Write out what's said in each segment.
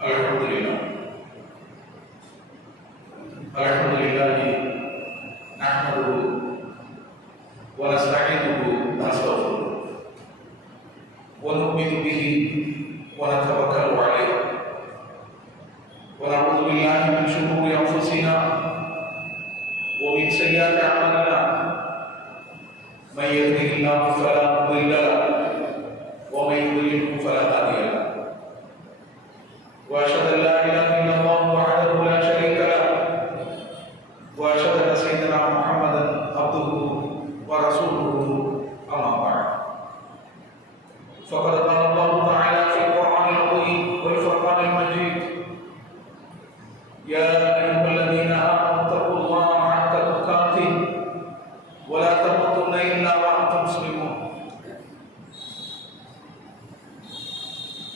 Alhamdulillah. Alhamdulillah nahmaduhu wa nasta'inuhu wa nastaghfiruh wa nu'minu bihi wa natawakkalu alayhi wa na'udzu billahi min shururi anfusina wa min sayyiati a'malina man yahdihillahu fala mudilla lahu wa man yudlilhu fala hadiya lahu وأشهد أن لا إله إلا الله وحده لا شريك له وأشهد أن سيدنا محمدا عبده ورسوله أما بعد فقد قال الله تعالى في القرآن العظيم والفرقان المجيد يا أيها الذين آمنوا اتقوا الله حق تقاته ولا تموتن إلا وأنتم مسلمون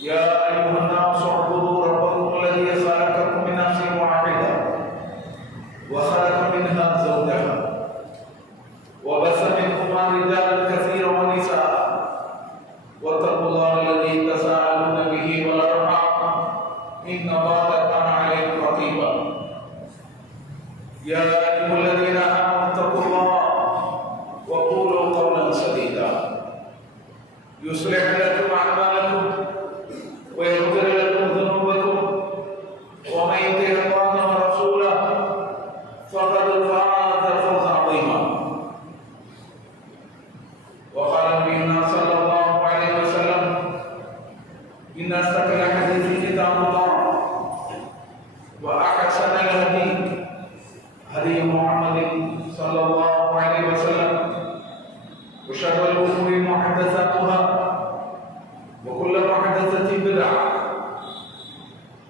يا أيها الناس اعبدوا الذي خلقكم من نفس واحدة وخلق منها زوجها وبث منهما رجالا كثيرا ونساء واتقوا الله الذي تساءلون به والأرحام إن الله كان عليكم رقيبا يا أيها الذين آمنوا اتقوا الله وقولوا قولا سديدا يصلح لكم أعمالكم ويغفر لكم ذنوبكم ومن يطع الله ورسوله فقد فاز فوزا عظيما وقال نبينا صلى الله عليه وسلم ان اصدق الحديث كتاب الله واحسن الهدي هدي محمد صلى الله عليه وسلم وشر الامور محدثاتها وكل محدثه بدعه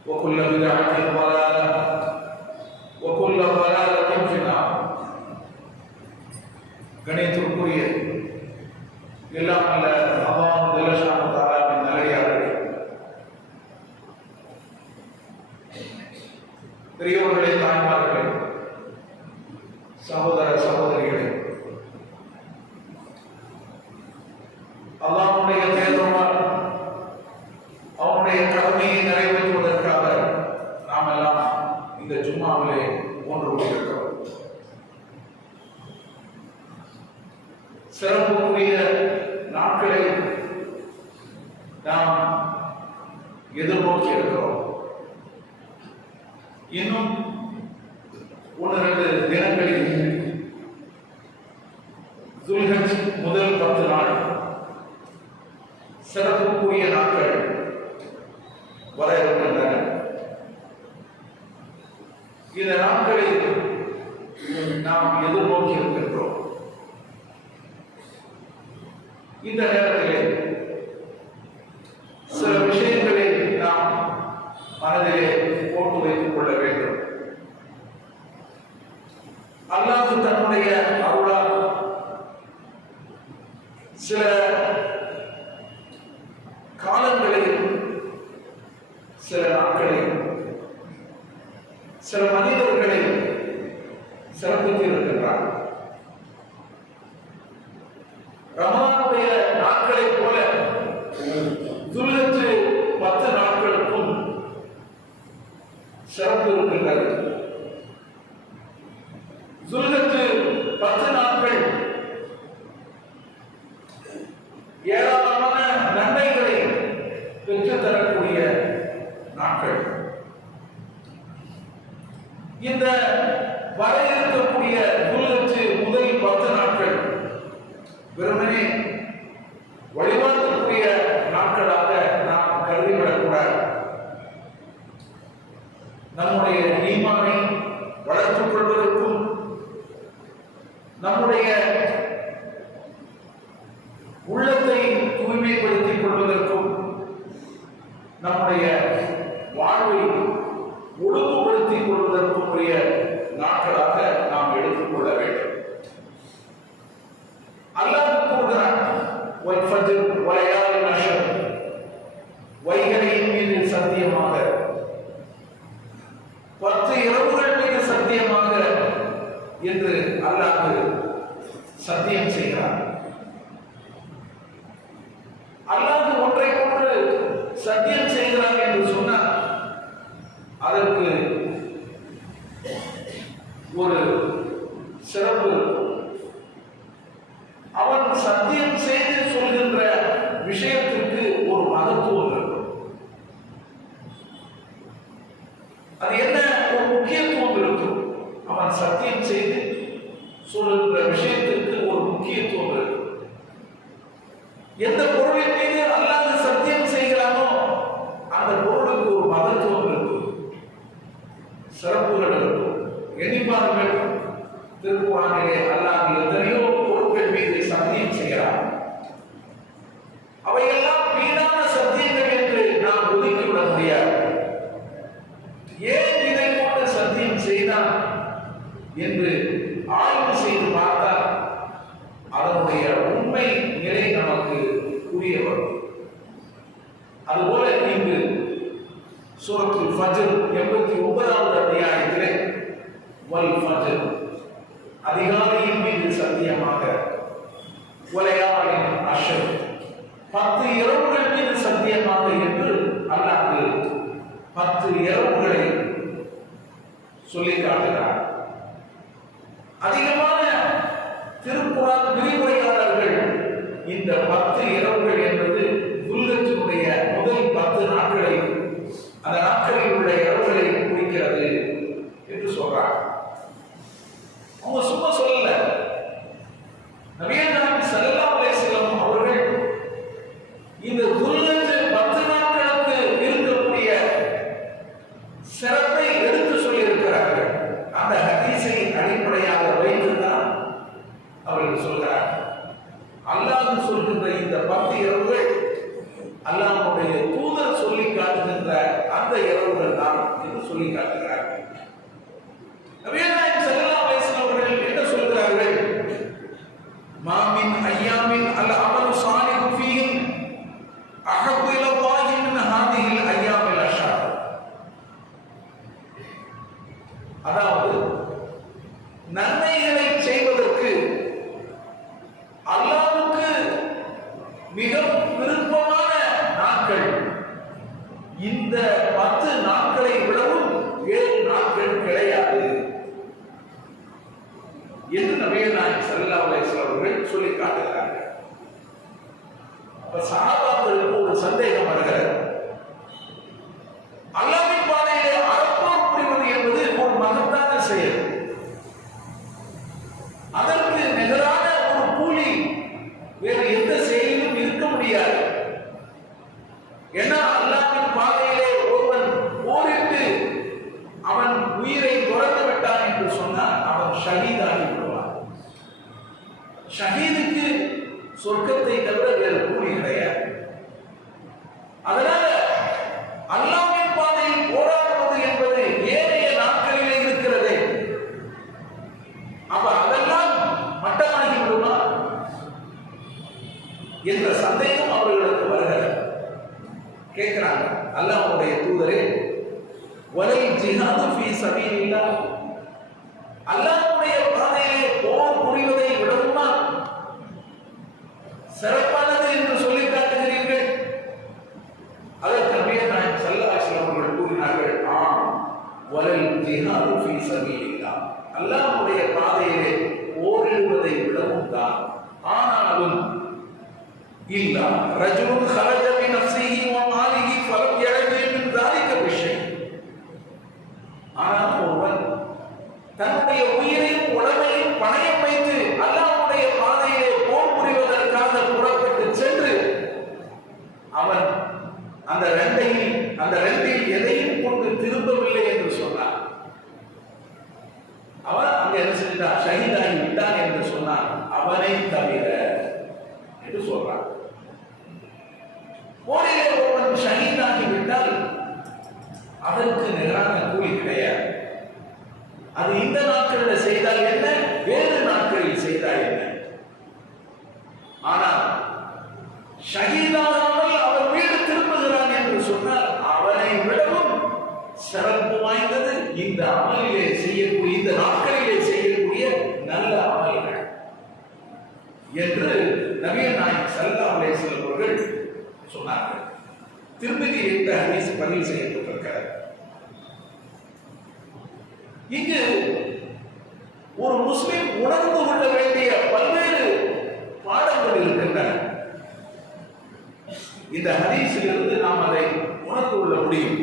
وكل بدعة ضلالة وكل ضلالة في النار கணியத்திற்குரிய எல்லாம் அல்ல அல்லாஹ் ஜல்லஷானு தஆலாவின் நல்லடியார்களே, பெரியவர்களே, தாய்மார்களே, சகோதர சகோதரிகளே, அல்லாஹ்வுடைய தேர்வால் அவனுடைய கடமையை நிறைவேற்றுவதற்காக நாம் எல்லாம் இந்த ஜும்மாவிலே ஒன்று கூடியிருக்கிறோம். சிறப்புக்குரிய நாட்களை நாம் எதிர்நோக்கி இருக்கிறோம். இன்னும் 1-2 தினங்களில் துல்ஹஜ் முதல் 10 நாள் சிறப்புக்குரிய நாட்கள் வர இருக்கின்றன. இந்த நாட்களில் நாம் எதிர்நோக்கி இருக்கின்றோம். இந்த நேரத்திலே சில விஷயங்களை நாம் மனதிலே போட்டு வைத்துக் கொள்ள வேண்டும். அல்லாஹ் தன்னுடைய அருளால் சில காலங்களில், சில நாட்களில், சில மனிதர்களை சிறப்பித்து இருக்கின்றார். ரமலானுடைய நாட்களை போல துல்ஹஜ் 10 நாட்களுக்கும் சிறப்பு இருக்கின்றது. துல்ஹஜ் 10 நாட்கள் ஏராளமான நன்மைகளை பெற்றுத் தரக்கூடிய நாட்கள். இந்த வர இருக்கக்கூடிய துல்ஹஜ் முதல் 10 நாட்கள் வெறுமனே வழிபாட்டுக்குரிய நாட்களாக நாம் கருதிவிடக்கூடாது. நம்முடைய ஈமானை வளர்த்துக் கொள்வதற்கும், நம்முடைய உள்ளத்தை தூய்மைப்படுத்திக் கொள்வதற்கும், நம்முடைய வாழ்வை ஒழுங்குபடுத்திக் கொள்வதற்கும் உரிய நாட்களாக நாம் எடுத்துக்கொள்ள வேண்டும். அல்லாஹ் கூறுகிறான், வல் ஃபஜ்ர் வலயாலின் அஷ்ர், வைகரையின் மீது சத்தியமாக, 10 இரவுகள் மீது சத்தியமாக என்று அல்லாஹ் சத்தியம் செய்கிறார். அல்லாஹ் ஒன்றை கொண்டு சத்தியம் செய்கிறார் என்று சொன்னார். அது என்ன ஒரு முக்கியத்துவம் இருக்கும். அவன் சத்தியம் செய்து சொல்லுகிற விஷயத்திற்கு ஒரு முக்கியத்துவம் இருக்கு. எந்த பொருளின் மீது அல்லாஹ் சத்தியம் செய்கிறானோ அந்த பொருளுக்கு ஒரு மகத்துவம் இருக்கும், சிறப்புகள் இருக்கும், எண்ணிப்பார்கள் இருக்கும். திருக்குர்ஆனிலே அல்லாஹ் எத்தனையோ பொருட்கள் மீது சத்தியம் செய்கிறான். அவையெல்லாம் வீணான சத்தியங்கள் என்று நாம் ஒதுக்கிவிட முடியாது. ஏன் இதை கொண்டு சத்தியம் செய்தான் என்று ஆய்வு செய்து பார்த்தால் அதனுடைய உண்மை நிலை நமக்கு புரிய வரும். அதுபோல இங்கு சூரத்துல் ஃபஜ்ர் 89வது அத்தியாயத்திலே வல் ஃபஜ்ர் அதிகாலையின் மீது சத்தியமாக, வலையாலின் அஷ்ர் 10 இரவுகள் மீது சத்தியமாக என்று அல்லாஹ் 10 இரவுகளை சொல்லி காட்டுகிறார். அதிகமான திருக்குர்ஆன் விரிவுரையாளர்கள் இந்த 10 இரவுகள் என்பது துல்ஹஜ்ஜுடைய முதல் 10 நாட்களை, அந்த நாட்களில் உள்ள இரவுகளை குறிக்கிறது என்று சொல்றார். அவங்க சும்மா சொல்லல. நபிகள் நாயகம் ஸல்லல்லாஹு அலைஹி வஸல்லம் அவர்கள் இந்த துல்ஹஜ் 10 நாட்களுக்கு இருக்கக்கூடிய சிறப்பை எடுத்து சொல்லி இருக்கிறார்கள். அந்த ஹதீஸை அடிப்படையாக வைத்துதான் அவர்கள் சொல்கிறார். அல்லாஹ் சொல்கின்ற இந்த 10 இரவுகள் அல்லாஹ்வுடைய தூதர் சொல்லி காட்டுகின்ற அந்த இரவுகள் தான் என்று சொல்லி காட்டுகிறார்கள். நபிகள் நாயகம் ஸல்லல்லாஹு அலைஹி வஸல்லம் அவர்கள் என்ன சொல்கிறார்கள்? மாமின் ஐயாமின் அல் அமலு சாலிஹு ஃபீஹின் அஹப்பு இலல்லாஹி மின் ஹாதிஹில் ஐயாமில் அஷ்ர். அதாவது நன்மைகளை செய்வதற்கு அல்லாஹ்வுக்கு மிகவும் விருப்பமான நாட்கள் இந்த 10 நாட்களை விடவும் 7 நாட்கள் கிடையாது என்று நபிகள் நாயகம் ஸல்லல்லாஹு அலைஹி வஸல்லம் அவர்கள் சொல்லி காட்டுகிறார்கள். அப்ப சஹாபாக்களுக்கு ஒரு சந்தேகம் வருகிறது. அல்லாஹ்வின் பாதையிலே அறப்போர் புரிவது என்பது ஒரு மகத்தான செயல். அதற்கு நிகரான ஒரு கூலி வேறு எந்த செயலிலும் இருக்க முடியாது. ஏன்னா அல்லாஹ்வின் பாதையிலே ஒருவன் போரிட்டு அவன் உயிரை துறந்து விட்டான் என்று சொன்னால் அவன் ஷஹீதாகி விடுவான். ஷஹீதுக்கு சொர்க்கத்தை தவிர வேறு கூலி கிடையாது. அதனால அல்லாஹ்வின் பாதையில் போராடுவது என்பது ஏனைய நாட்களிலே இருக்கிறது. அப்ப அதெல்லாம் மட்டமாகி விடுமா என்ற சந்தேகம் அவர்களுக்கு வருகிறது. கேட்கிறாங்க, அல்லாஹ்வுடைய தூதரே, வலல் ஜிஹாது ஃபீ சபீலில்லாஹ், அல்லாஹ்வுடைய பாதையிலே போர் புரிவதை விடவுமா சிறப்பானது என்று சொல்லி காட்டுகிறீர்கள்? அதற்கு நபிகள் நாயகம் ஸல்லல்லாஹு அலைஹி வஸல்லம் அவர்கள் கூறினார்கள், ஆம், வலல் ஜிஹாது ஃபீ சபீலில்லாஹ், அல்லாஹ்வுடைய பாதையிலே போரிடுவதை விடவும் தான். ஆனாலும் இல்லா ரஜுலுன் خرج بنفسه وماله فلم يعد من ذلك بشيء. ஆனால் ஒருவன் தன்னுடைய உயிரையும் உடமையும் பணயம் வைத்து அல்லாஹ்வுடைய பாதையிலே போர் புரிவதற்காக புறப்பட்டு சென்று அவன் அந்த ரெண்டில் எதையும் கொண்டு திரும்பவில்லை என்று சொன்னான். அவன் அங்க என்ன செஞ்சான்? ஷஹீதாகி விட்டான் என்று சொன்னான். அவனை தவிர என்று சொல்றான். போரிலே ஒருவன் ஷஹீதாகி விட்டால் அதற்கு நிகரான கூலி கிடையாது. அது இந்த நாட்களில் செய்தால் என்ன, வேறு நாட்களில் செய்தால் என்ன. ஆனால் ஷஹீதாகாமல் அவன் வீடு திரும்புகிறான் என்று சொன்னால் அவனை விடவும் சிறப்பு வாய்ந்தது இந்த அமலிலே செய்யக்கூடிய, இந்த நாட்களிலே செய்யக்கூடிய நல்ல அமல்கள் என்று நபிகள் நாயகம் ஸல்லல்லாஹு அலைஹி வஸல்லம் அவர்கள் சொன்னார்கள். திருமதி இந்த ஹதீஸ் பதிவு செய்யப்பட்டிருக்கிறது. இங்கு ஒரு முஸ்லிம் உணர்ந்து கொள்ள வேண்டிய பல்வேறு பாடங்கள் இருக்கின்றன. இந்த ஹதீஸிலிருந்து நாம் அதை உணர்ந்து கொள்ள முடியும்.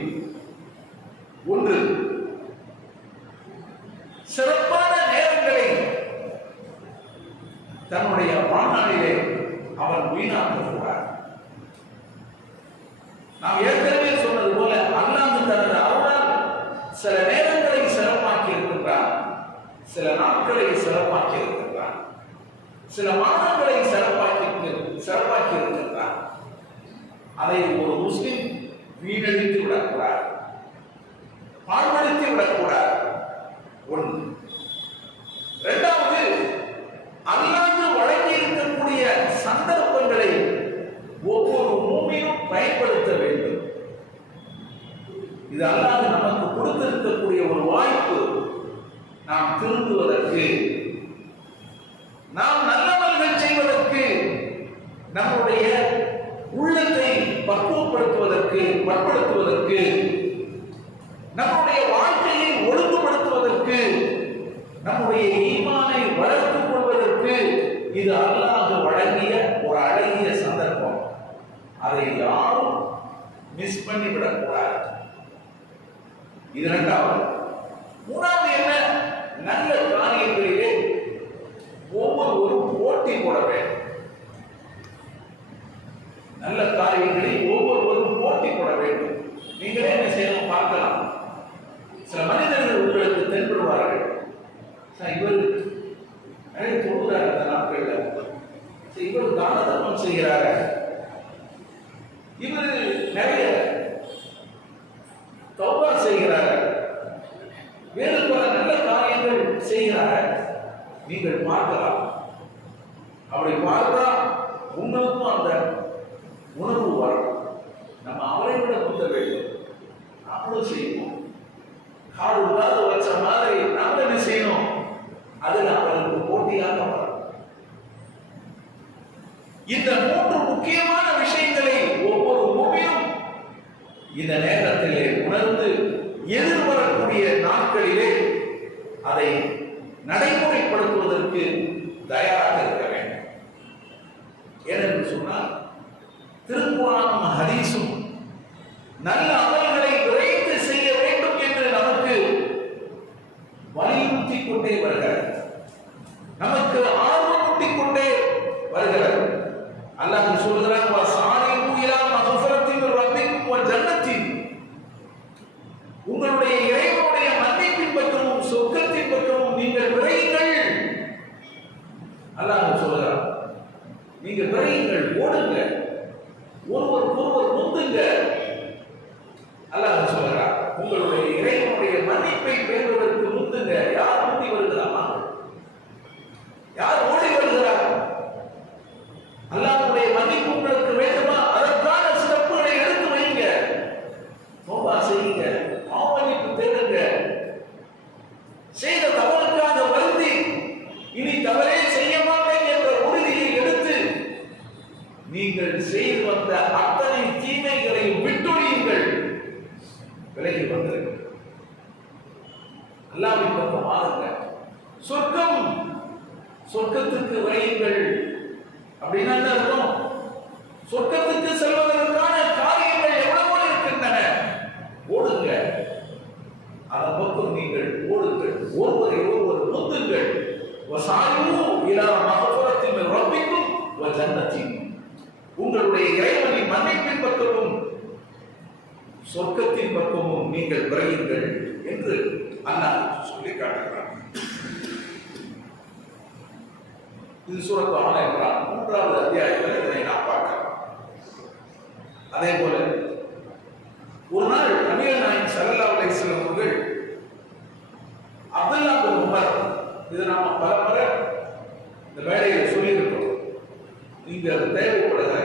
ஒன்று, சிறப்பான நேரங்களை தன்னுடைய வாழ்நாளிலே அவன் வீணாக்கக்கூடாது. நாம் ஏற்கனவே சொன்னது போல அல்லாஹ் தனது அருளால் சில நேரங்களை சிறப்பாக்கி இருக்கின்றான், சில நாட்களை சிறப்பாக்கி இருக்கின்றான், சில மாதங்களை சிறப்பாக்கி இருக்கின்றான். அதை ஒரு முஸ்லிம் வீணடித்து விடக்கூடாது, பாழ்படுத்தி விடக்கூடாது. ஒன்று. இரண்டாவது, அல்லாஹ் வழங்கி இருக்கக்கூடிய சந்தர்ப்பங்களை ஒவ்வொரு மூமினும் பயன்படுத்த வேண்டும். இது அல்லாஹ் நமக்கு கொடுத்திருக்கக்கூடிய ஒரு வாய்ப்பு. நாம் திருந்துவதற்கு, நாம் நல்லவர்கள் செய்வதற்கு, நம்முடைய உள்ளத்தை பக்குவப்படுத்துவதற்கு, நம்முடைய வாழ்க்கையை ஒழுங்குபடுத்துவதற்கு, நம்முடைய ஈமானை வளர்த்துக் கொள்வதற்கு இது அல்லாஹ் வழங்கிய ஒரு அழகிய சந்தர்ப்பம். அதை யாரும் மிஸ் பண்ணிவிடக்கூடாது. இது இரண்டாவது. மூணாவது என்ன? நல்ல காரியங்களிலே ஒவ்வொருவரும் போட்டி போட வேண்டும். நல்ல காரியங்களில் ஒவ்வொருவரும் போட்டி போட வேண்டும். நீங்களே என்ன செய்யணும் பார்க்கலாம். சில மனிதர்கள் உங்களுக்கு தென்படுவார்கள். இவர் நிறைய தொழுகிறார், இந்த நாட்களில் இவர் தான தர்மம் செய்கிறார், இவர் நிறைய தௌபா செய்கிறார், வேறு பல நல்ல காரியங்கள் செய்கிறார். நீங்கள் பார்க்கலாம். அப்படி பார்த்தா உங்களுக்கும் அந்த உணர்வு வரும். நம்ம அவரை விட முந்த வேண்டும், நம்மளும் செய்வோம். காடு உட்கார்ந்து வச்ச மாதிரி நாம என்ன செய்யணும்? அதில் அவருக்கு போட்டியாக வரும். இந்த மூன்று முக்கியமான விஷயங்களை ஒவ்வொரு மூவியும் இந்த நேரத்திலே உணர்ந்து எதிர்வரக்கூடிய நாட்களிலே அதை நடைமுறைப்படுத்துவதற்கு தயாராக இருக்க வேண்டும். ஏனென்று சொன்னால் திருக்குர்ஆனும் ஹதீஸும் நல்ல அமல்களை விரைந்து செய்ய வேண்டும் என்று நமக்கு வலியுறுத்தி கொண்டே வருகிறது, நமக்கு ஆர்வமூட்டிக் கொண்டே வருகிறது. அல்லாஹ் சொல்கிறான், வஸாரிஉ இலா மக்ஃபிரத்தின் மின் ரப்பிக்கும் வ ஜன்னத்தின். உங்களுடைய இறைவனுடைய மன்னிப்பின் பக்கமும் சொர்க்கத்தின் பக்கமும் நீங்கள் விரையுங்கள். அல்லாஹ் சொல்கிறான், நீங்க விரையுங்கள், ஓடுங்க, ஒருவர் முந்துங்க. அல்லாஹ் சொல்கிறார், உங்களுடைய இறைவனுடைய மன்னிப்பை பெறுவதற்கு முந்துங்க. யார் முந்தி வருகிறாமா? யார் ஓடி வருகிறார்? அல்லாஹ்வுடைய மன்னிப்பு உங்களுக்கு வேண்டுமா? அதற்கான ஸ்டெப்புகளை எடுத்து வைங்க. தௌபா செய்யுங்க, மன்னிப்பு தேடுங்க. செய்த தவறுக்காக வருந்தி இனி தவறே செய்ய மாட்டேன் என்ற உறுதியை எடுத்து நீங்கள் செய்து வந்த அத்தனை தீமைகளையும் விட்டொழியுங்கள், விலகி வந்திருங்கள். அல்லாஹ்வின் பக்கம் வாருங்க. சொர்க்கத்துக்கு விரையுங்கள். அப்படின்னா என்ன அர்த்தம்? சொர்க்கத்துக்கு செல்வதற்கான காரியங்கள் எவ்வளவோ இருக்கின்றன, ஓடுங்க. அதன் பக்கம் நீங்கள் ஓடுங்கள், ஒருவரை ஒருவர் முந்துங்கள். வஸாரிஉ இலா மக்ஃபிரத்தின் மின் ரப்பிக்கும் வ ஜன்னத்தின். உங்களுடைய இறைவனின் மன்னிப்பின் பக்கமும் சொர்க்கத்தின் பக்கமும் நீங்கள் விரையுங்கள் என்று அல்லாஹ் சொல்லி காட்டுகிறார். இது சூரத்து ஆல இம்ரான் 3வது அத்தியாயத்தில் இதனை நாம் பார்க்கலாம். அதே போல ஒரு நாள் நபிகள் நாயகம் ஸல்லல்லாஹு அலைஹி வஸல்லம் அவர்கள் அப்துல்லா பின் உமர், இது நாம பல முறை இந்த வேலையை சொல்லியிருக்கோம், இங்க அது தேவைப்படுகிறது.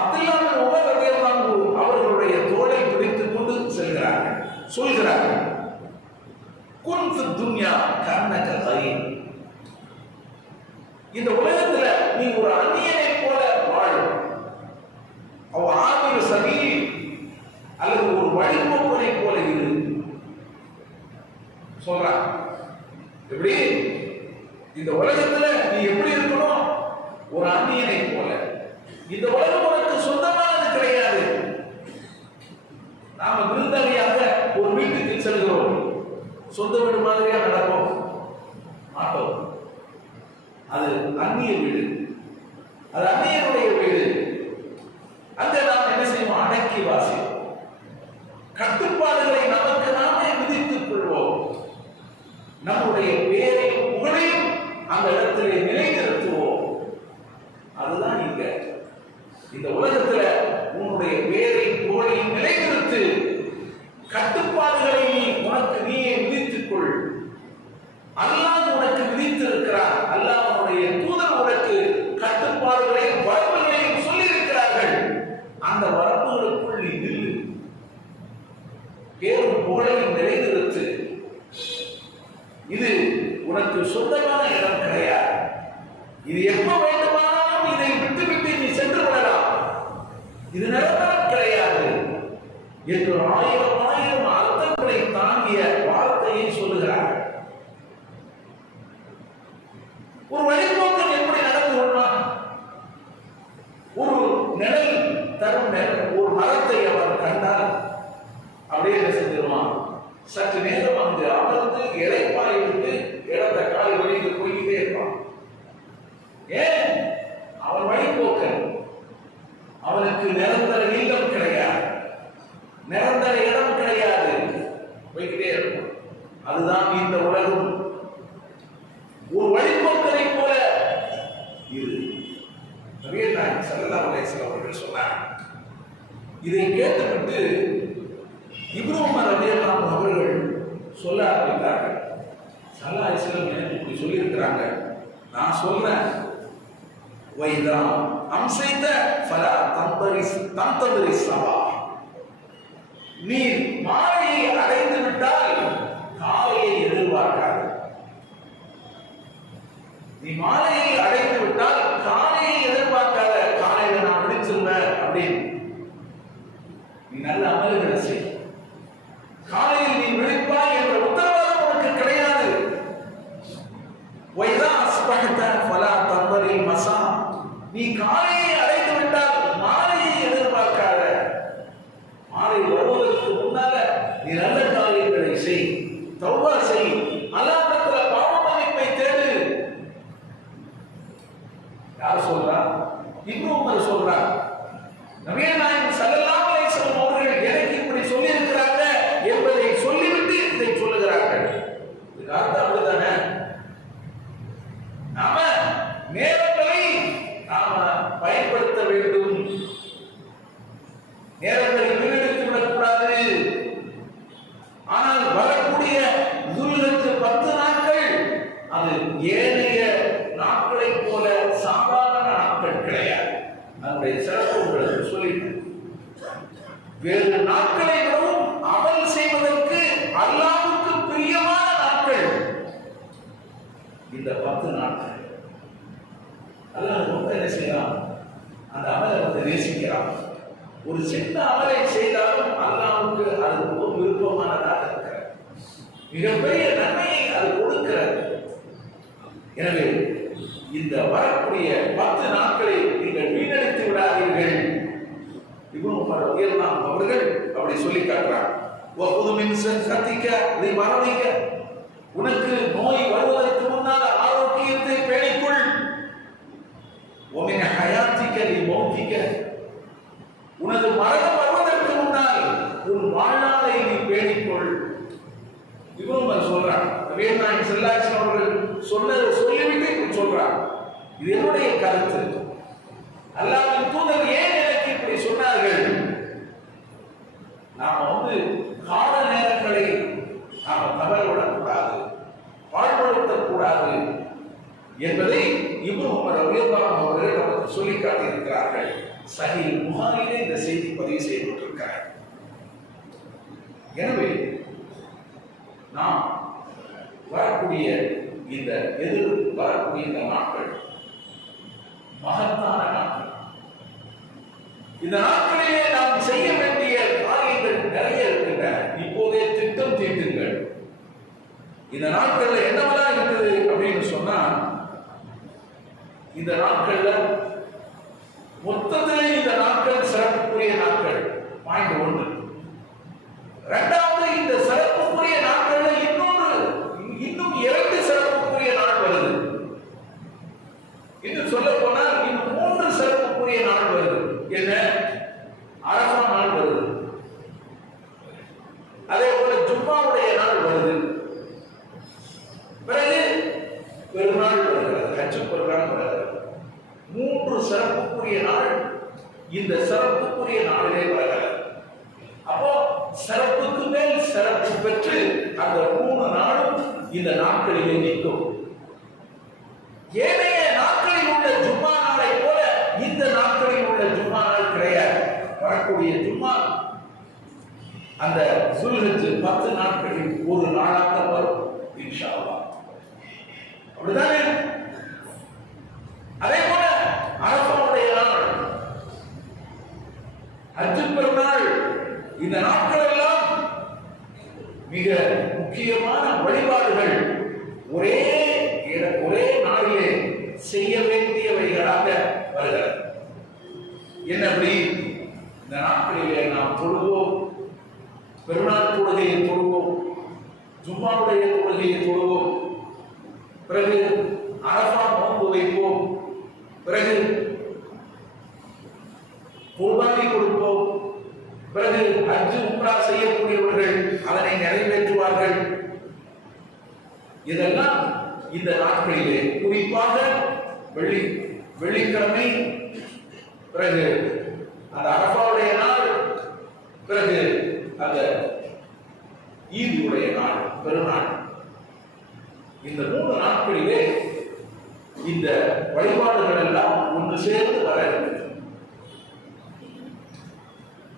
அப்துல்லா பின் உமர் ரலியல்லாஹு அன்ஹு அவர்களுடைய தோளை பிடித்துக் கொண்டு செல்கிறார்கள். சொல்கிறார்கள், குன் ஃபி துன்யா கன்னக கரீம். இந்த உலகத்துல நீ ஒரு அந்நியனை போல வாழு. அவ ஆமிரு சபீல் அல்லது ஒரு வழிபோக்கனை போல இரு சொல்றான். எப்படி இந்த உலகத்துல நீ எப்படி இருக்கணும்? ஒரு அந்நியனை போல. இந்த உலகம் உனக்கு சொந்தமானது கிடையாது. நாம விருந்தாளியாக ஒரு வீட்டுக்கு செல்கிறோம், அடக்கி வாசிப்போம். கட்டுப்பாடுகளை நமக்கு நாமே விதித்துக் கொள்வோம். நம்முடைய பேரையும் புகழையும் அந்த இடத்திலே நிலைநிறுத்துவோம். அதுதான் இங்க இந்த உலகத்துல உன்னுடைய பேரையும் புகழையும் நிலைநிறுத்து. கட்டுப்பாடுகளை உனக்கு நீயே விதித்துக் கொள். அல்லாஹ் உனக்கு விதித்திருக்கிறார். அல்லாஹ்வுடைய தூதர் உனக்கு கட்டுப்பாடுகளையும் வரம்புகளையும் சொல்லியிருக்கிறார்கள். அந்த வரம்புகளுக்குள் நீ நில்லு. பேரும் புகழையும் நிலைநிறுத்து. இது உனக்கு சொந்தமான இடம் கிடையாது. இது எப்ப வேண்டுமானாலும் இதை விட்டுவிட்டு நீ சென்று விடலாம். இது நிரந்தரம் கிடையாது என்று ஆயிரம் ஆயிரம் அர்த்தங்களை தாங்கிய வார்த்தையை சொல்லுகிறார். ஒரு வழிபோக்கன் எப்படி நடந்து கொள்வான்? ஒரு நிழல் தரும் ஒரு மரத்தை அவர் கண்டால் அப்படியே என்ன செஞ்சிருவான்? சற்று நேரம் அங்கு அமர்ந்து இலைப்பாய் விட்டு இடத்த காலை வழியில் போய்கிட்டே இருப்பான். ஏன்? அவன் வழிபோக்கன். அவனுக்கு நிரந்தர இல்லம் கிடையாது, நிரந்தர இடம் கிடையாது. போய்கிட்டே இருப்பான். அதுதான் இந்த உலகம். ஒரு வழிபோக்கனை போல இது நபிகள் நாயகம் ஸல்லல்லாஹு அலைஹி வஸல்லம் அவர்கள் சொன்னார். இதை கேட்டுவிட்டு இப்னு உமர் ரலியல்லாஹு அன்ஹு அவர்கள் சொல்ல ஆரம்பித்தார்கள். ஸல்லல்லாஹு அலைஹி வஸல்லம் எனக்கு இப்படி சொல்லி இருக்கிறாங்க. நான் சொல்றேன், வைதா அம்சைத ஃபலா தந்தரி சபா. நீ மாலையை அடைந்து விட்டால் காலையை எதிர்பார்க்காது. நீ மாலையை அடைந்து விட்டால் காலையை எதிர்பார்க்காத. காலையில நான் விழிச்சிருவேன் அப்படின்னு நீ நல்ல அமல்களை செய். காலையில் நீ விழிப்பாய் என்ற உத்தரவாதம் உனக்கு கிடையாது. வைதா அஸ்பஹத ஃபலா தந்தரி மஸா. நீ காலையை அடைந்து விட்டால் மாலையை எதிர்பார்க்காத. மாலை வருவதற்கு முன்னால நீ நல்ல காரியங்களை செய், தௌபா செய், அல்லாஹ்விடத்தில் பாவ மன்னிப்பை தேடு. யார் சொல்றா? இப்னு உமர் சொல்றா. நபிகள் நாயகம் ஸல்லல்லாஹு அலைஹி வஸல்லம் அவர்கள் எனக்கு இப்படி சொல்லி இருக்கிறாங்க என்பதை சொல்லிவிட்டு இதை சொல்லுகிறார்கள். இதுக்கு அர்த்தம் அப்படித்தானே? நாம நேரங்களை நாம பயன்படுத்த வேண்டும். நேரங்களை வீணடித்து விடக்கூடாது. ஆனால் வரக்கூடிய துல்ஹஜ் 10 நாட்கள் அது ஏனைய நாட்களை போல சாதாரண நாட்கள் கிடையாது. அதனுடைய சிறப்பு உங்களுக்கு சொல்லிட்டு வேறு நாட்களை விடவும் அமல் செய்வதற்கு அல்லாஹ்வுக்கு பிரியமான நாட்கள் இந்த 10 நாட்கள். அல்லாஹ் ரொம்ப என்ன செய்யலாம்? அந்த அமலை வந்து நேசிக்கிறான். ஒரு சின்ன அமலை செய்தாலும் அல்லாஹ்வுக்கு அது ரொம்ப விருப்பமானதாக இருக்கிறது. மிகப்பெரிய நன்மையை அது கொடுக்கிறது. எனவே இந்த வரக்கூடிய 10 நாட்களை நீங்கள் வீணடித்து விடாதீர்கள். இப்னு உமர் ரலியல்லாஹு அன்ஹு அவர்கள் அப்படி சொல்லி காட்டுறார். வகுது மின் சத்திக்க இதை மரணிக்க. உனக்கு நோய் வருவதற்கு முன்னால் ஆரோக்கியத்தை பேணிக்கொள். ஒமின் ஹயாத்திக்க நீ மௌத்திக்க. உனது மரணம் வருவதற்கு முன்னால் உன் வாழ்நாளை நீ பேணிக்கொள். இப்னு உமர் சொல்றார். நபிகள் நாயகம் ஸல்லல்லாஹு அலைஹி வஸல்லம் அவர்கள் சொன்னதை சொல்லிவிட்டு சொல்றார். இது என்னுடைய கருத்து. அல்லாஹ்வின் தூதர் ஏன் எனக்கு இப்படி சொன்னார்கள்? நாம வந்து கால நேரங்களை நாம தவறவிடக்கூடாது, வாழ்வழுத்தக்கூடாது என்பதை இப்னு உமர் ரலியல்லாஹு அன்ஹு அவர்கள் நமக்கு சொல்லி காட்டியிருக்கிறார்கள். சஹீஹ் புகாரியிலே இந்த செய்தி பதிவு செய்யப்பட்டிருக்கிறார். எனவே நாம் வரக்கூடிய இந்த வரக்கூடிய இந்த நாட்கள் மகத்தான நாட்கள். இந்த நாட்களிலே நாம் செய்ய வேண்டிய காரியங்கள் நிறைய இருக்கின்றன. இப்போதே திட்டம் தீட்டுங்கள். இந்த நாட்கள்ல என்னவெல்லாம் இருக்குது அப்படின்னு சொன்னா, இந்த நாட்கள்ல மொத்தத்திலே இந்த நாட்கள் சிறப்புக்குரிய நாட்கள். பாயிண்ட் 1. இரண்டாவது, இந்த சிறப்புக்குரிய நாட்கள்ல இன்னும் 2 சிறப்புக்குரிய நாள் வருது. இன்னும் சொல்ல போனால் இன்னும் 3 சிறப்புக்குரிய நாள் வருது. என்ன? அரஃபா நாள் இந்த சிறப்புக்குரிய நாளிலே வருகிறது. அப்போ சிறப்புக்கு மேல் சிறப்பு பெற்று அந்த 3 நாளும் இந்த நாட்களிலே நிற்கும். ஏனைய நாட்களில் உள்ள ஜும்மா நாளை போல இந்த நாட்களில் உள்ள ஜும்மா நாள் கிடையாது. வரக்கூடிய ஜும்மா அந்த சுல்ஹஜ் 10 நாட்களில் ஒரு நாளாக வரும் இன்ஷா அல்லாஹ். அப்படிதானே? அதே போல அரபாவுடைய நாள், ஹஜ் பெருநாள், இந்த நாட்கள் எல்லாம் மிக முக்கியமான வழிபாடுகள் ஒரே நாளிலே செய்ய வேண்டியவைகளாக வருகிறது. என்னபடி? இந்த நாட்களிலே நாம் தொழுவோம், பெருநாள் தொழுகையை தொழுவோம், ஜும்மாவுடைய தொழுகையை தொழுவோம், பிறகு அரபா நோன்பு வைப்போம், பிறகு குர்பானி கொடுப்போம், பிறகு ஹஜ் உம்ரா செய்யக்கூடியவர்கள் அதனை நிறைவேற்றுவார்கள். இதெல்லாம் இந்த நாட்களிலே குறிப்பாக வெள்ளிக்கிழமை, பிறகு அந்த அரபாவுடைய நாள், பிறகு அந்த ஈதுடைய நாள், பெருநாள், இந்த 3 நாட்களிலே இந்த வழிபாடுகள் எல்லாம் ஒன்று சேர்ந்து வர இருக்கிறது.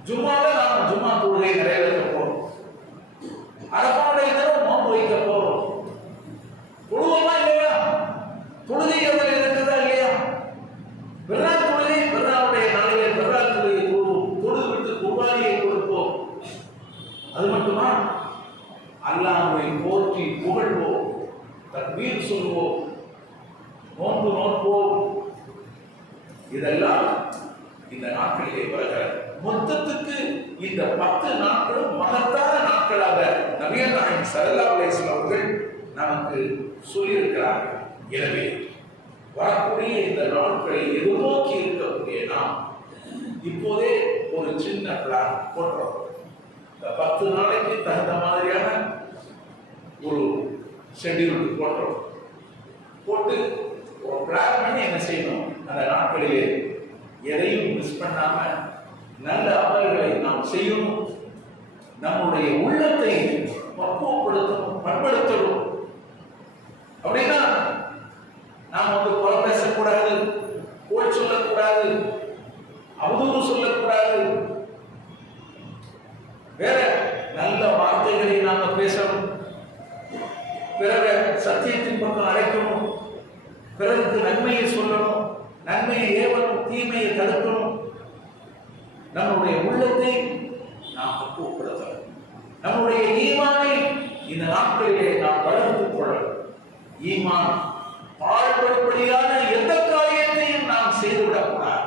ஜும்மாவை நாம் ஜும்மா தொழுகை நிறைவேற்ற போறோம், அரபாவுடைய தினம் நோன்பு வைக்க போறோம். தொழுவோமா இல்லையா? தொழுகை அதில் இருக்கிறதா இல்லையா? பெருநாள் தொழுகை, பெருநாளுடைய நாளிலே பெருநாள் தொழுகை தொழுவோம், தொழுது விட்டு குர்பானியை கொடுப்போம். அது மட்டுமா? அல்லாஹ்வை போற்றி புகழ்வோம், தக்பீர் சொல்வோம், நோன்பு நோற்போம். இதெல்லாம் இந்த நாட்களிலே வருகிறது. மொத்தத்துக்கு இந்த 10 நாட்களும் மகத்தான நாட்களாக நபிகள் நாயகம் ஸல்லல்லாஹு அலைஹி வஸல்லம் அவர்கள் நமக்கு சொல்லியிருக்கிறார்கள். எனவே வரக்கூடிய இந்த நாட்களை எதிர்நோக்கி இருக்கக்கூடிய நாம் இப்போதே ஒரு சின்ன பிளான் போடுறோம். 10 நாளைக்கு தகுந்த மாதிரியான ஒரு ஷெட்யூல் போடுறோம். போட்டு ஒரு பிளான் பண்ணி என்ன செய்யணும்? அந்த நாட்களிலே எதையும் மிஸ் பண்ணாம நல்ல அமல்களை நாம் செய்யணும். நம்முடைய உள்ளத்தை பக்குவப்படுத்தணும், பண்படுத்தணும். அப்படின்னா நாம் புறம் பேசக்கூடாது, கோல் சொல்லக்கூடாது, அவதூறு சொல்லக்கூடாது, வேற நல்ல வார்த்தைகளை நாம பேசணும், பிறரை சத்தியத்தின் பக்கம் அழைக்கணும், பிறருக்கு நன்மையை சொல்லணும், நன்மையை ஏவணும், தீமையை தடுக்கணும். நம்முடைய உள்ளத்தை நாம் பக்குவப்படுத்தணும். நம்முடைய ஈமானை இந்த நாட்களிலே நாம் வளர்த்துக் கொள்ளணும். ஈமான் பாழ்படும்படியான எந்த காரியத்தையும் நாம் செய்துவிடக்கூடாது.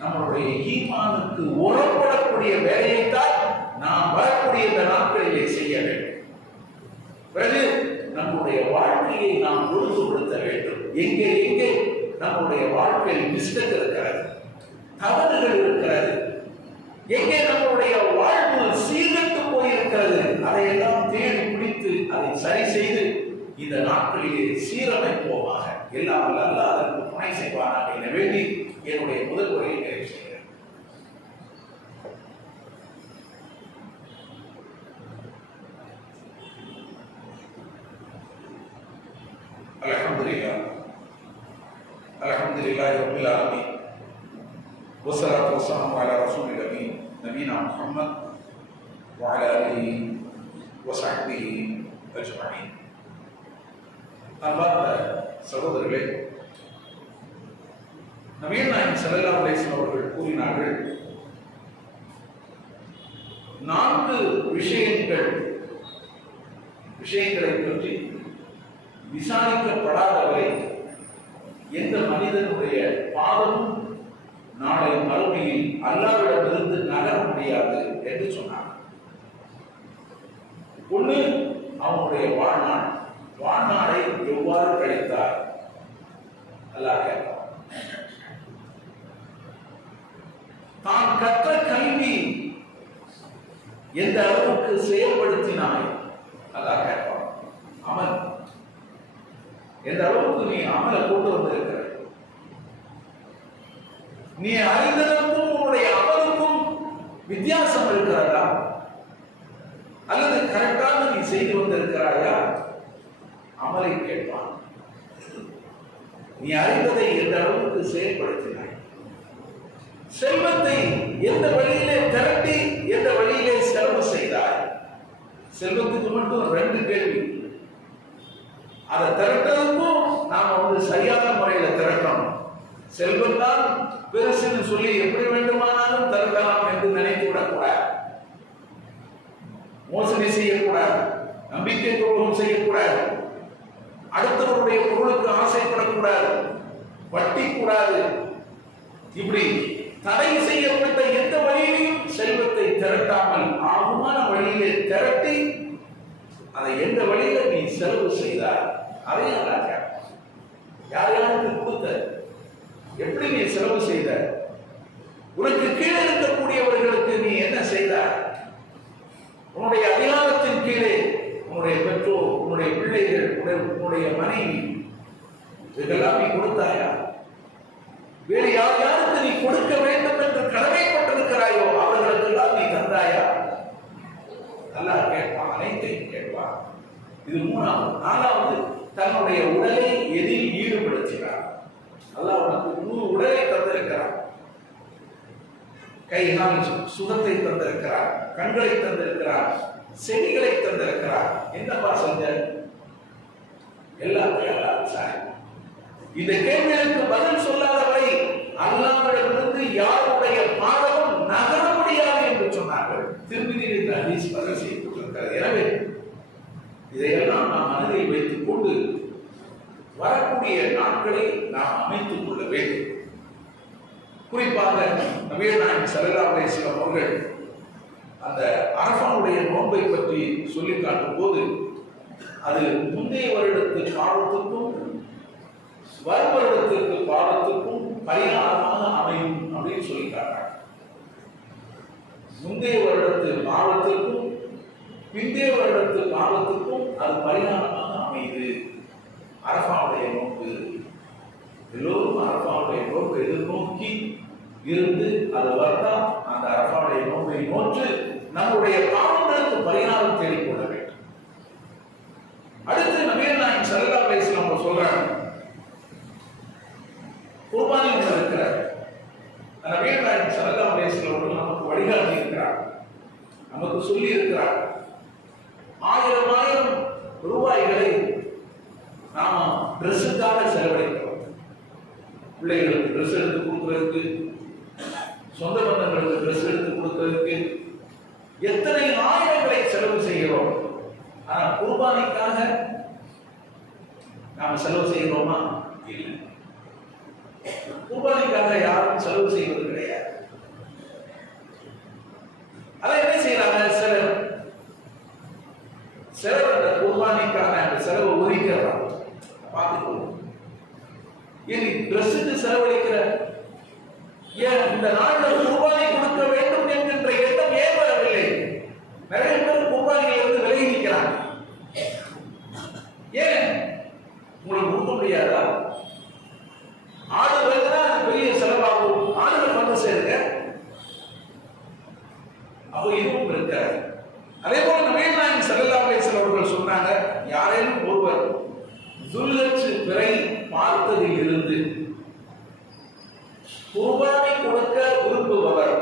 நம்மளுடைய ஈமானுக்கு உரப்படக்கூடிய வேலையைத்தான் நாம் வரக்கூடிய இந்த நாட்களிலே செய்ய வேண்டும். பிறகு நம்முடைய வாழ்க்கையை நாம் ஒழுங்குபடுத்த வேண்டும். எங்கே எங்கே நம்முடைய வாழ்க்கையில் மிஸ்டேக் இருக்கிறது, தவறுகள் இருக்கிறது, எங்கே நம்முடைய வாழ்வு சீர்கெட்டு போயிருக்கிறது, அதையெல்லாம் தேடி பிடித்து அதை சரி செய்து இந்த நாட்களிலே சீரமைப்போமாக. எல்லாம் அல்ல அதற்கு துணை செய்வானாக என வேண்டி என்னுடைய முதல் உரையை நிறைவு செய்கிறேன். அல்ஹம்துலில்லாஹி ரப்பில் ஆலமீன் வஸ்ஸலாத்து வஸ்ஸலாமு அலா ரசூலில் அமீன் நபீனா முஹம்மத் வ அலா ஆலிஹி வ ஸஹ்பிஹி அஜ்மஈன். அன்பார்ந்த சகோதரர்களே, நபிகள் நாயகம் ஸல்லல்லாஹு அலைஹி வஸல்லம் அவர்கள் கூறினார்கள், 4 விஷயங்களை பற்றி விசாரிக்கப்படாதவரை எந்த மனிதனுடைய பாதமும் நாளை மறுமையில் அல்லாஹ்விடமிருந்து நகர முடியாது என்று சொன்னார். ஒன்று, அவனுடைய வாழ்நாளை எவ்வாறு கழித்தார் அல்லாஹ் கேட்பார். தான் கற்ற கல்வி எந்த அளவுக்கு செயல்படுத்தினாய் அல்லாஹ் கேட்பார். அமல் எந்த அளவுக்கு நீ அமலை கொண்டு வந்திருக்கிற, நீ அறிந்ததற்கும் வித்தியாசம் இருக்கிறதா அல்லது கரெக்டாக நீ செய்து வந்திருக்கிறாயா? அமலை கேட்பான். நீ அறிந்ததை எந்த அளவுக்கு செயல்படுத்தினாய்? செல்வத்தை எந்த வழியிலே திரட்டி எந்த வழியிலே செலவு செய்தாய்? செல்வத்துக்கு மட்டும் 2 கேள்வி. அதை திரட்டதுக்கும் நாம சரியான முறையில திரட்டணும். செல்வம் தான் பெருசுன்னு சொல்லி எப்படி வேண்டுமானாலும் திரட்டலாம் என்று நினைத்து விடக்கூடாது. மோசடி செய்யக்கூடாது, நம்பிக்கை துரோகம் செய்யக்கூடாது, அடுத்தவருடைய பொருளுக்கு ஆசைப்படக்கூடாது, வட்டி கூடாது. இப்படி தடை செய்யப்பட்ட எந்த வழியிலையும் செல்வத்தை திரட்டாமல் ஆகுமான வழியிலே திரட்டி அதை எந்த வழியில நீ செலவு செய்தார் அதையும் யார் யாருக்கு கொடுத்த, எப்படி நீ செலவு செய்த, உனக்கு கீழே இருக்கக்கூடியவர்களுக்கு நீ என்ன செய்தார்? உன்னுடைய அதிகாரத்தின் கீழே உன்னுடைய பெற்றோர், உன்னுடைய பிள்ளைகள், உன்னுடைய மனைவி, இதெல்லாம் நீ கொடுத்தாயா? வேறு யார் யாருக்கு நீ கொடுக்க வேண்டும் என்று கடமைப்பட்டிருக்கிறாயோ அவர்களுக்கெல்லாம் நீ தந்தாயா? அல்லாஹ் கேட்பான், அனைத்தையும் கேட்பான். இது 3வது. 4வது, தன்னுடைய உடலை எதில் ஈடுபடுத்தினார். அல்லாஹ் உனக்கு 100 உடலை தந்திருக்கிறார். கை கால் சுகத்தை தந்திருக்கிறார், கண்களை தந்திருக்கிறார், செவிகளை தந்திருக்கிறார். என்னப்பா செஞ்ச? எல்லாத்தையும் அல்லாஹ் சாய். இந்த கேள்விகளுக்கு பதில் சொல்லாதவரை அல்லாஹ்விடமிருந்து யாருடைய பாடமும் நகர முடியாது என்று சொன்னார்கள். திருமதியில் இந்த ஹதீஸ் பதிவு செய்யப்பட்டிருக்கிறது. எனவே இதையெல்லாம் நாம் மனதில் வைத்துக் கொண்டு வரக்கூடிய நாட்களை நாம் அமைத்துக் கொள்ள வேண்டும். குறிப்பாக நபிகள் நாயகம் ஸல்லல்லாஹு அலைஹி வஸல்லம் அவர்கள் அந்த அரஃபாவுடைய நோன்பை பற்றி சொல்லி காட்டும் போது அது முந்தைய வருடத்து பாவத்துக்கும் வரும் வருடத்திற்கு பாவத்துக்கும் பரிகாரமாக அமையும் அப்படின்னு சொல்லி காட்டாங்க. முந்தைய வருடத்து பாவத்திற்கும் பிந்தைய வருடத்து பாவத்துக்கும் அது பரிகாரமாக அமையுது. அரஃபாவுடைய நோன்பு, எல்லோரும் அரஃபாவுடைய நோன்பை எதிர்நோக்கி இருந்து அது வந்தா அந்த அரஃபாவுடைய நோன்பை நோற்று நம்முடைய பாவங்களுக்கு பரிகாரம் தேடிக்கொள்ள வேண்டும். அடுத்து நபிகள் நாயகம் ஸல்லல்லாஹு அலைஹி வஸல்லம் சொல்றாங்க, குர்பானி இருக்கிறார். நபிகள் நாயகம் ஸல்லல்லாஹு அலைஹி வஸல்லம் நமக்கு வழிகாட்டி இருக்கிறார், நமக்கு சொல்லி இருக்கிறார். 1000 ரூபாய்களை நாம ட்ரெஸ்ஸுக்காக செலவழிக்கிறோம். பிள்ளைகளுக்கு ட்ரெஸ் எடுத்து கொடுக்கறதுக்கு, சொந்த பந்தங்களுக்கு ட்ரெஸ் எடுத்து கொடுக்கறதுக்கு எத்தனை ஆயிரங்களை செலவு செய்கிறோம். ஆனா குர்பானிக்காக நாம செலவு செய்கிறோமா? இல்லை. குர்பானிக்காக யாரும் செலவு செய்வது கிடையாது. அதை என்ன செய்யறாங்க? சிலர் அந்த குர்பானிக்கான அந்த செலவை ஒதுக்கிறாங்க. பார்த்துக்கொள்ளும். ஏன் ட்ரெஸ்ஸுக்கு செலவழிக்கிற, ஏன் இந்த நாட்டில் குர்பானி கொடுக்க வேண்டும் என்கின்ற எண்ணம் ஏன் வரவில்லை? நிறைய பேர் குர்பானிகளை வந்து விலகி நிற்கிறாங்க. ஏன் உங்களுக்கு கொடுக்க முடியாதா? ஆடு வேணும்னா அது பெரிய செலவாகும், ஆடுகள் வந்து சேருங்க. அப்போ இதுவும் இருக்காது. அதே போல நபிகள் நாயகம் ஸல்லல்லாஹு அலைஹி வஸல்லம் அவர்கள் சொன்னாங்க, யாரேனும் ஒருவர் துல்ஹஜ் பிறை பார்த்ததில் இருந்து குர்பானி கொடுக்க விரும்புபவர்,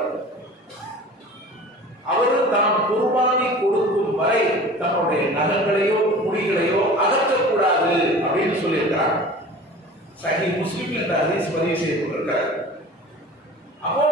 அவர் தாம் குர்பானி கொடுக்கும் வரை தன்னுடைய நகங்களையோ முடிகளையோ அகற்றக்கூடாது அப்படின்னு சொல்லியிருக்கிறார். சஹீஹ் முஸ்லிம் என்ற ஹதீஸ் பதிவு செய்யப்பட்டிருக்கிறார். அப்போ